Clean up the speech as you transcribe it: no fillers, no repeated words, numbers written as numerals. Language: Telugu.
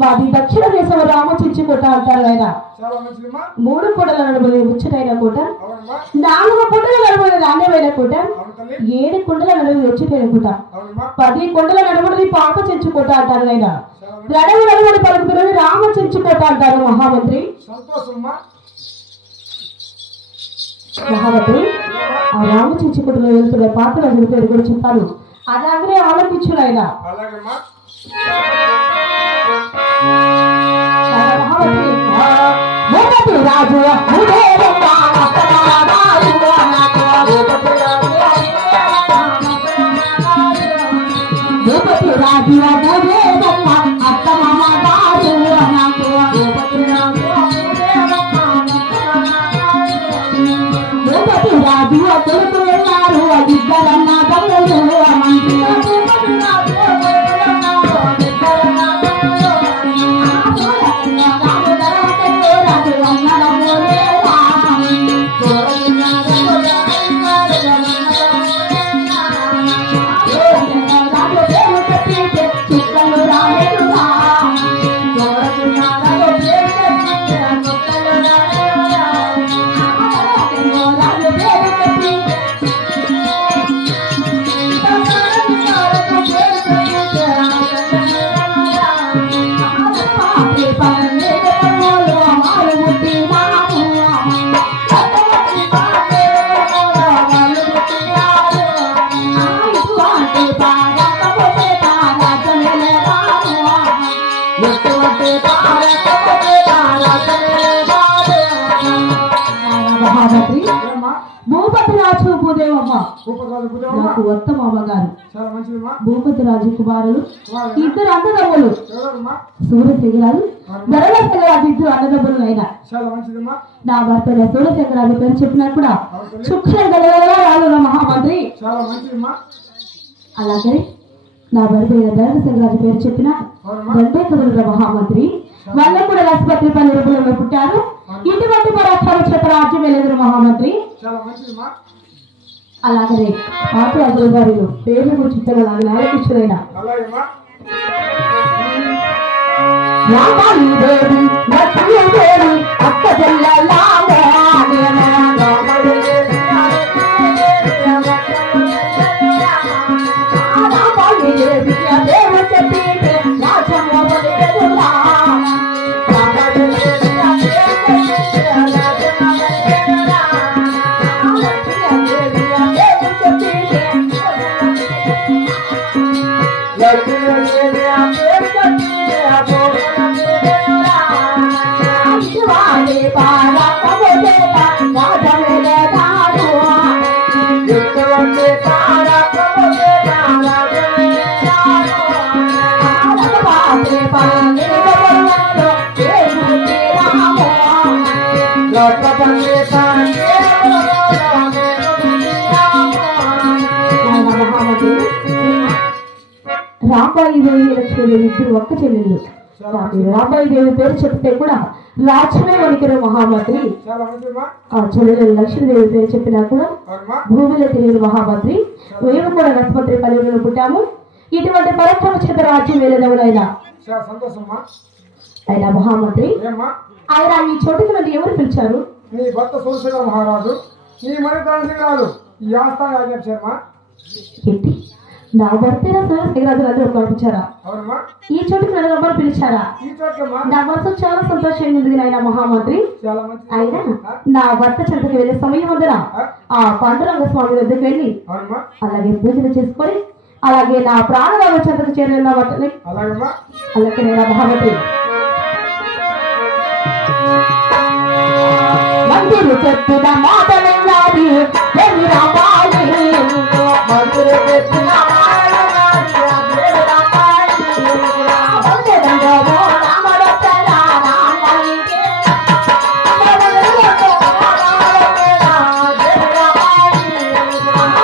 మాది దక్షిణ దేశం రామచిచ్చు కోట అంటారు ఆయన. 3 కోటల నడుమని ముచ్చటైన కోట, 4 కొండల నడుమని నాణ్యమైన కోట, 7 కొండల నడుమని వచ్చుటైన కోట, 10 కొండల నడుమని పాప చెంచు కోట అంటారు ఆయన. నడుము నడుమని పలుకుతున్నది రామచెంచు కోట అంటారు మహామంత్రి. మహామంత్రి ఆ రామచెంచు కోటలో వెళ్తున్న పాత్ర పేరు కూడా చెప్తాను, అలాగనే ఆలోచించుడు ఆయన. రాజు భూపతి రాజు భూదేవమ్మ నాకు ఉత్తమ అమ్మగారు. భూపతి రాజు కుమారులు 2 అన్నదమ్ములు, సూర్యశేఖరాలు ధరలశేఖరాజు 2 అన్నదమ్ములు అయినా. నా భర్త సూర్యశేఖరాజు పేరు చెప్పినా కూడా శుక్ర గల మహామంత్రి. అలాగే నా భర్త ధరలశేఖరాజు పేరు చెప్పిన రెండే కదుల మహామంత్రి. వాళ్ళు కూడా రాష్ట్రపతి పల్లెలో పుట్టారు. ఇటువంటి పరాక్రమ రాజ్యం వెళ్ళేది మహామంత్రి. అలాగనే పాపరాజుల గారి పేరు గురించి ఆలోచించుడైనా అక్క రాబాయిదేవి లక్ష్మీదేవి 2 ఒక్క చెల్లెళ్ళు. రాబాయిదేవి పేరు చెప్తే కూడా రాజ్యమే వణికిన మహామంత్రి. ఆ చెల్లెలు లక్ష్మీదేవి పేరు చెప్పినా కూడా భూమిలో తెలియని మహామంత్రి. మేము కూడా రత్మంత్రి పల్లెలో పుట్టాము. ఇటువంటి పరక్రమ చేత రాజ్యం వెళ్ళదవునైనా అయినా మహామంత్రి. ఆయన ఈ చోటుకి నన్ను ఎవరు పిలిచారు? నీ భర్త సూర్యశేఖర మహారాజు, నీ మరిదారు ఈ ఆస్థాన ఆజ్ఞాపించారమ్మా. ఏంటి నా భర్త సూర్యశేఖరాజు అందరూ పంపించారా? ఈ చోటుకి నన్ను రమ్మని పిలిచారా? నా మనసు చాలా సంతోషంగా ఉంది ఆయన మహామంత్రి. అయినా నా భర్త చెంతకి వెళ్ళే సమయం ఉందరా ఆ పాండురంగ స్వామి వద్దకు వెళ్ళి అలాగే పూజలు చేసుకొని అలాగే నా ప్రాణరాగ చెంతకు చేరిన బట్టని అలాగే నేను మహామంత్రి మందిరు చెప్పిన మాటలు రావాలి.